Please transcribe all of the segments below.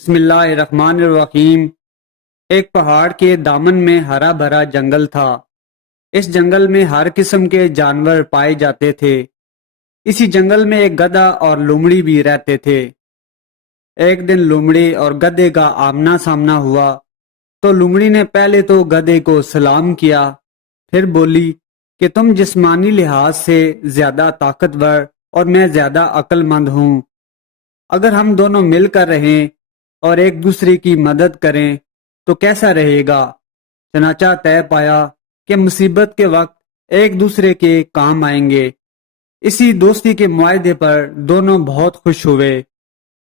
بسم اللہ الرحمن الرحیم۔ ایک پہاڑ کے دامن میں ہرا بھرا جنگل تھا۔ اس جنگل میں ہر قسم کے جانور پائے جاتے تھے۔ اسی جنگل میں ایک گدھا اور لومڑی بھی رہتے تھے۔ ایک دن لومڑی اور گدھے کا آمنا سامنا ہوا تو لومڑی نے پہلے تو گدھے کو سلام کیا، پھر بولی کہ تم جسمانی لحاظ سے زیادہ طاقتور اور میں زیادہ عقل مند ہوں۔ اگر ہم دونوں مل کر رہیں اور ایک دوسرے کی مدد کریں تو کیسا رہے گا؟ چنانچہ طے پایا کہ مصیبت کے وقت ایک دوسرے کے کام آئیں گے۔ اسی دوستی کے معاہدے پر دونوں بہت خوش ہوئے۔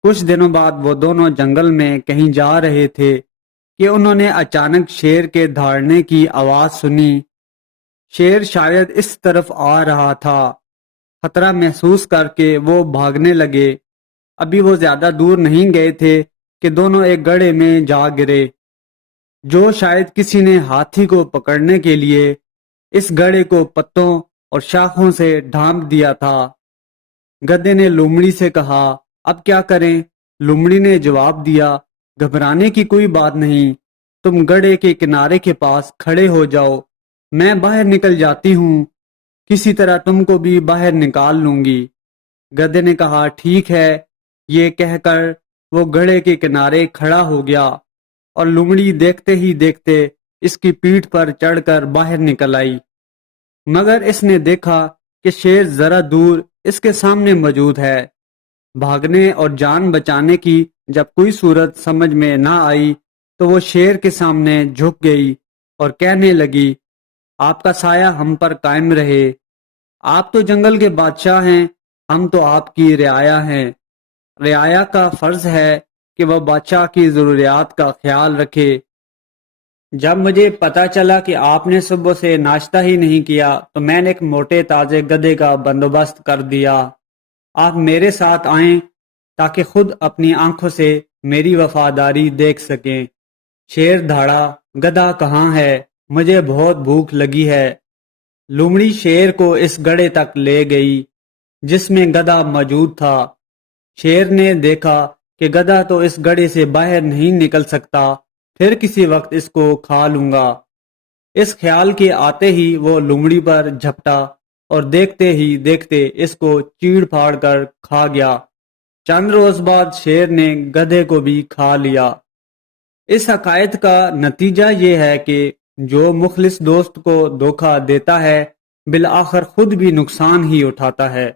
کچھ دنوں بعد وہ دونوں جنگل میں کہیں جا رہے تھے کہ انہوں نے اچانک شیر کے دھاڑنے کی آواز سنی۔ شیر شاید اس طرف آ رہا تھا۔ خطرہ محسوس کر کے وہ بھاگنے لگے۔ ابھی وہ زیادہ دور نہیں گئے تھے کہ دونوں ایک گڑھے میں جا گرے، جو شاید کسی نے ہاتھی کو پکڑنے کے لیے اس گڑھے کو پتوں اور شاخوں سے ڈھانپ دیا تھا۔ گدھے نے لومڑی سے کہا، اب کیا کریں؟ لومڑی نے جواب دیا، گھبرانے کی کوئی بات نہیں، تم گڑھے کے کنارے کے پاس کھڑے ہو جاؤ، میں باہر نکل جاتی ہوں، کسی طرح تم کو بھی باہر نکال لوں گی۔ گدھے نے کہا، ٹھیک ہے۔ یہ کہہ کر وہ گڑھے کے کنارے کھڑا ہو گیا اور لومڑی دیکھتے ہی دیکھتے اس کی پیٹھ پر چڑھ کر باہر نکل آئی۔ مگر اس نے دیکھا کہ شیر ذرا دور اس کے سامنے موجود ہے۔ بھاگنے اور جان بچانے کی جب کوئی صورت سمجھ میں نہ آئی تو وہ شیر کے سامنے جھک گئی اور کہنے لگی، آپ کا سایہ ہم پر قائم رہے۔ آپ تو جنگل کے بادشاہ ہیں، ہم تو آپ کی رعایا ہیں۔ رعایا کا فرض ہے کہ وہ بادشاہ کی ضروریات کا خیال رکھے۔ جب مجھے پتا چلا کہ آپ نے صبح سے ناشتہ ہی نہیں کیا تو میں نے ایک موٹے تازے گدھے کا بندوبست کر دیا۔ آپ میرے ساتھ آئیں تاکہ خود اپنی آنکھوں سے میری وفاداری دیکھ سکیں۔ شیر دھاڑا، گدھا کہاں ہے؟ مجھے بہت بھوک لگی ہے۔ لومڑی شیر کو اس گڑھے تک لے گئی جس میں گدھا موجود تھا۔ شیر نے دیکھا کہ گدھا تو اس گڑھے سے باہر نہیں نکل سکتا، پھر کسی وقت اس کو کھا لوں گا۔ اس خیال کے آتے ہی وہ لومڑی پر جھپٹا اور دیکھتے ہی دیکھتے اس کو چیڑ پھاڑ کر کھا گیا۔ چند روز بعد شیر نے گدھے کو بھی کھا لیا۔ اس حکایت کا نتیجہ یہ ہے کہ جو مخلص دوست کو دھوکہ دیتا ہے بالآخر خود بھی نقصان ہی اٹھاتا ہے۔